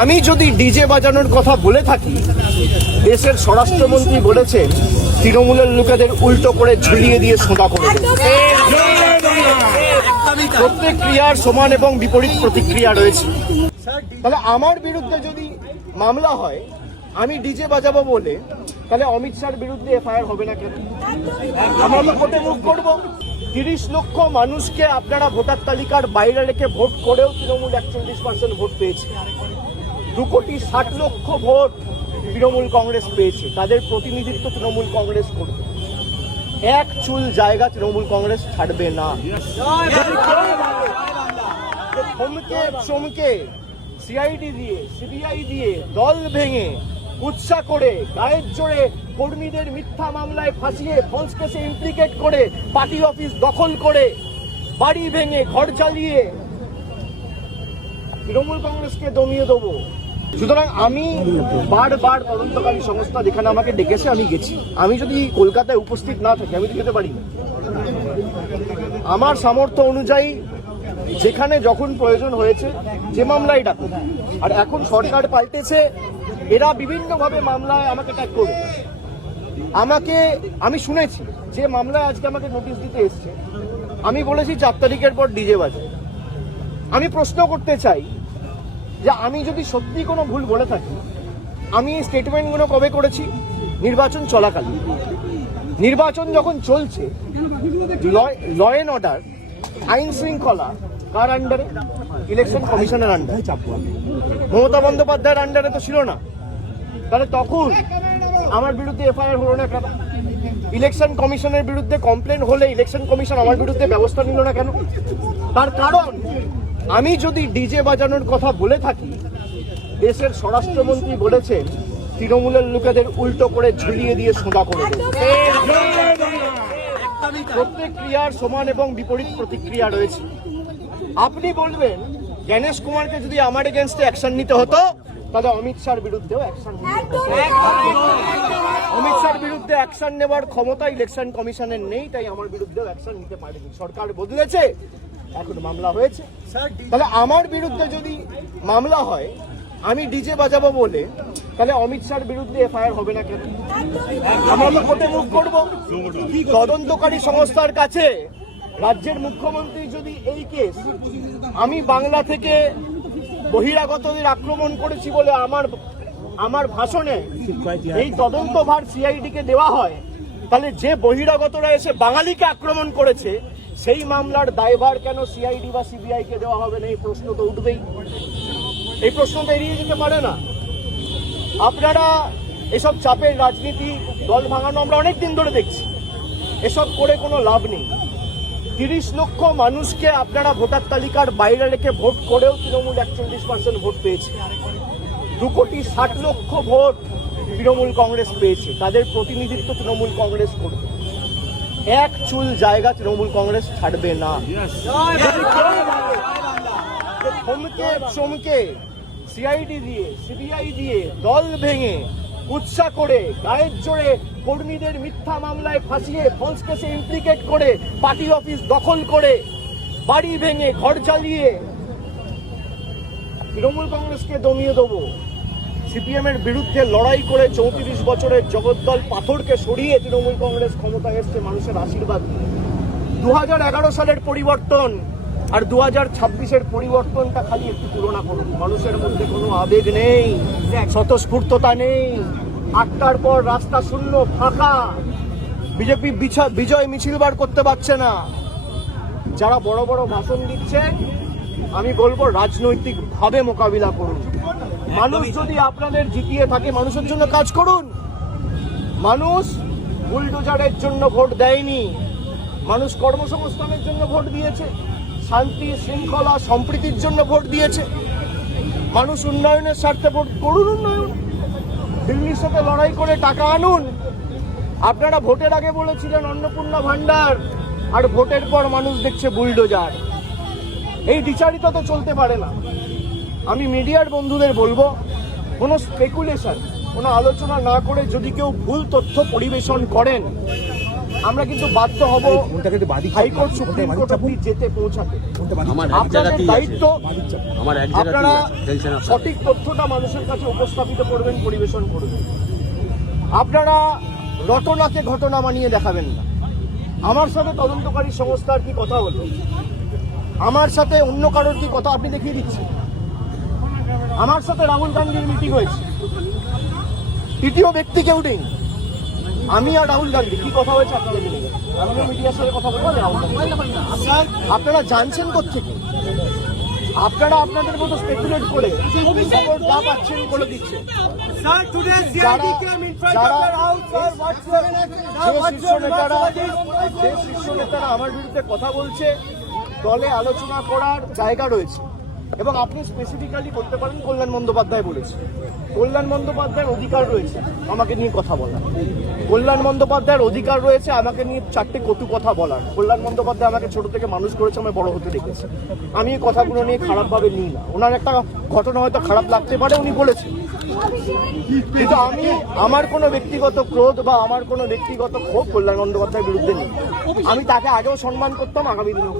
আমি যদি ডিজে বাজানোর কথা বলে থাকি, দেশের স্বরাষ্ট্রমন্ত্রী বলেছেন তৃণমূলের লোকেদের উল্টো করে ঝুলিয়ে দিয়ে সোঁদা করে দেবে। প্রত্যেক ক্রিয়ার সমান এবং বিপরীত প্রতিক্রিয়া রয়েছে। তাহলে আমার বিরুদ্ধে যদি মামলা হয়, আমি ডিজে বাজাবো বলে, তাহলে অমিত শাহর বিরুদ্ধে এফআইআর হবে না কেন? আমরা তো কোর্টে মুভ করবো। 30 লক্ষ মানুষকে আপনারা ভোটার তালিকার বাইরে রেখে ভোট করেও তৃণমূল 41% ভোট পেয়েছে। 2,60,00,000 ভোট তৃণমূল কংগ্রেস পেয়েছে। তাদের প্রতিনিধিত্ব তৃণমূল কংগ্রেস করবে। এক চুল জায়গা তৃণমূল কংগ্রেস ছাড়বে না। থমকে চমকে সিআইডি দিয়ে, সিবিআই দিয়ে, দল ভেঙে, উৎসাহ করে, গায়ের জোরে কর্মীদের মিথ্যা মামলায় ফাঁসিয়ে, ফলস কেসে ইমপ্লিকেট করে, পার্টি অফিস দখল করে, বাড়ি ভেঙে, ঘর জ্বালিয়ে তৃণমূল কংগ্রেসকে দমিয়ে দেবো। সুতরাং আমি বারবার তদন্তকারী সংস্থা যেখানে আমাকে ডেকেছে আমি গেছি। আমি যদি কলকাতায় উপস্থিত না থাকি আমি তো যেতে পারি না। আমার সামর্থ্য অনুযায়ী যেখানে যখন প্রয়োজন হয়েছে যে মামলায় ডাকুন। আর এখন সরকার পাল্টেছে, এরা বিভিন্নভাবে মামলায় আমাকে ট্যাগ করবে। আমি শুনেছি যে মামলায় আজকে আমাকে নোটিশ দিতে এসছে, আমি বলেছি 4 তারিখের পর ডিজে বাজে। আমি প্রশ্ন করতে চাই যে আমি যদি সত্যি কোনো ভুল বলে থাকি, আমি এই স্টেটমেন্টগুলো কবে করেছি? নির্বাচন চলাকালীন। নির্বাচন যখন চলছে, ল অ্যান্ড অর্ডার, আইন শৃঙ্খলা কার আন্ডারে? ইলেকশন কমিশনের আন্ডারে। মমতা বন্দ্যোপাধ্যায়ের আন্ডারে তো ছিল না। তাহলে তখন আমার বিরুদ্ধে এফআইআর হলো না কেন? ইলেকশন কমিশনের বিরুদ্ধে কমপ্লেন হলে ইলেকশন কমিশন আমার বিরুদ্ধে ব্যবস্থা নিল না কেন? তার কারণ আমি যদি ডিজে বাজানোর কথা বলে থাকি, দেশের স্বরাষ্ট্রমন্ত্রী বলেছেন তৃণমূলের লোকেদের উল্টো করে ঝুলিয়ে দিয়ে সোঁদা করে দেবে। প্রত্যেক ক্রিয়ার সমান এবং বিপরীত প্রতিক্রিয়া রয়েছে। আপনি বলবেন জ্ঞানেশ কুমারকে যদি আমার এগেনস্টে অ্যাকশন নিতে হতো, তাহলে অমিত শাহর বিরুদ্ধেও অ্যাকশন নিতে হতো। অমিত শাহর বিরুদ্ধে অ্যাকশন নেওয়ার ক্ষমতা ইলেকশন কমিশনের নেই, তাই আমার বিরুদ্ধেও অ্যাকশন নিতে পারেনি। সরকার বদলেছে, এখন মামলা হয়েছে। তাহলে আমার বিরুদ্ধে যদি মামলা হয়, আমি ডিজে বাজাবো বলে, তাহলে অমিত শাহর বিরুদ্ধে এফআইআর হবে না কেন? আমরা তো কোর্টে মুভ করবো। তদন্তকারী সংস্থার কাছে রাজ্যের মুখ্যমন্ত্রী যদি এই কেস আমি বাংলা থেকে বহিরাগতদের আক্রমণ করেছি বলে আমার ভাষণে এই তদন্তভার সিআইডি কে দেওয়া হয়, তাহলে যে বহিরাগতরা এসে বাঙালিকে আক্রমণ করেছে সেই মামলার দায়ভার কেন সিআইডি বা সিবিআই কে দেওয়া হবে না? এই প্রশ্ন তো উঠবেই। এই প্রশ্ন তো এড়িয়ে যেতে পারে না। আপনারা এসব চাপের রাজনীতি, দল ভাঙানো আমরা অনেক দিন ধরে দেখছি। এসব করে কোনো লাভ নেই। 30 লক্ষ মানুষকে আপনারা ভোটার তালিকার বাইরে রেখে ভোট করেও তৃণমূল 41% ভোট পেয়েছে। 2,60,00,000 ভোট তৃণমূল কংগ্রেস পেয়েছে। তাদের প্রতিনিধিত্ব তৃণমূল কংগ্রেস করবে। এক চুল জায়গা তৃণমূল কংগ্রেস ছাড়বে না। থমকে চমকে সিআইডি দিয়ে, সিবিআই দিয়ে, দল ভেঙে, উৎসাহ করে, গায়ের জোরে কর্মীদের মিথ্যা মামলায় ফাঁসিয়ে, ফলস কেসে ইমপ্লিকেট করে, পার্টি অফিস দখল করে, বাড়ি ভেঙে, ঘর জ্বালিয়ে তৃণমূল কংগ্রেসকে দমিয়ে দেবো। সিপিএম এর বিরুদ্ধে লড়াই করে 34 বছরের জগদ্দল পাথরকে সরিয়ে তৃণমূল কংগ্রেস ক্ষমতায় এসছে মানুষের আশীর্বাদ। 2011 সালের পরিবর্তন আর 2026-এর পরিবর্তনটা খালি একটু তুলনা করুন। মানুষের মধ্যে কোনো আবেগ নেই, স্বতঃস্ফূর্ততা নেই। 8টার পর রাস্তা শূন্য, ফাঁকা। বিজেপি বিজয় মিছিল বার করতে পারছে না। যারা বড় বড় ভাষণ দিচ্ছে, আমি বলবো রাজনৈতিকভাবে মোকাবিলা করুন। মানুষ যদি আপনাদের জিতিয়ে থাকে, মানুষের জন্য কাজ করুন। মানুষ বুলডোজারের জন্য ভোট দেয়নি, মানুষ কর্মসংস্থানের জন্য ভোট দিয়েছে, শান্তি শৃঙ্খলা সম্প্রীতির জন্য ভোট দিয়েছে। মানুষ উন্নয়নের স্বার্থে ভোট করুন। উন্নয়ন, দিল্লির সাথে লড়াই করে টাকা আনুন। আপনারা ভোটের আগে বলেছিলেন অন্নপূর্ণা ভান্ডার, আর ভোটের পর মানুষ দেখছে বুলডোজার। এই বিচারিতা তো চলতে পারে না। আমি মিডিয়ার বন্ধুদের বলবো, কোনো স্পেকুলেশন, কোনো আলোচনা না করে যদি কেউ ভুল তথ্য পরিবেশন করেন, আমরা কিন্তু বাধ্য হব হাইকোর্ট সুপ্রিম কোর্ট অব্দি যেতে পৌঁছাতে। আপনাদের দায়িত্ব আপনারা সঠিক তথ্যটা মানুষের কাছে উপস্থাপিত করবেন, পরিবেশন করবেন। আপনারা রটনাকে ঘটনা বানিয়ে দেখাবেন না। আমার সাথে তদন্তকারী সংস্থার কি কথা হলো, আমার সাথে অন্য কারোর কি কথা আপনি দেখিয়ে দিচ্ছেন। আমার সাথে রাহুল গান্ধীর মিটিং হয়েছে, তৃতীয় ব্যক্তি কেউ নেই, আমি আর রাহুল গান্ধী কি কথা হয়েছে আপনারা জেনে গেছেন। আমিও মিডিয়ার সাথে কথা বলবো রাহুল গান্ধী। আপনারা জানছেন কোত্থেকে? আপনারা আপনাদের মতো স্পেকুলেট করে খবর যা পাচ্ছেন বলে দিচ্ছেন। যে শীর্ষ নেতারা আমার বিরুদ্ধে কথা বলছে, দলে আলোচনা করার জায়গা রয়েছে এবং আপনি স্পেসিফিক্যালি করতে পারেন কল্যাণ বন্দ্যোপাধ্যায় বলেছে। কল্যাণ বন্দ্যোপাধ্যায়ের অধিকার রয়েছে আমাকে নিয়ে কথা বলার, কল্যাণ বন্দ্যোপাধ্যায়ের অধিকার রয়েছে আমাকে নিয়ে চারটে কটু কথা বলার। কল্যাণ বন্দ্যোপাধ্যায় আমাকে ছোট থেকে মানুষ করেছে, আমায় বড় হতে দেখেছে। আমি এই কথাগুলো নিয়ে খারাপভাবে নিই না। ওনার একটা ঘটনা হয়তো খারাপ লাগতে পারে, উনি বলেছেন, কিন্তু আমি আমার কোনো ব্যক্তিগত ক্রোধ বা আমার কোনো ব্যক্তিগত ক্ষোভ কল্যাণ বন্দ্যোপাধ্যায়ের বিরুদ্ধে নেই। আমি তাকে আগেও সম্মান করতাম, আগামী দিনেও।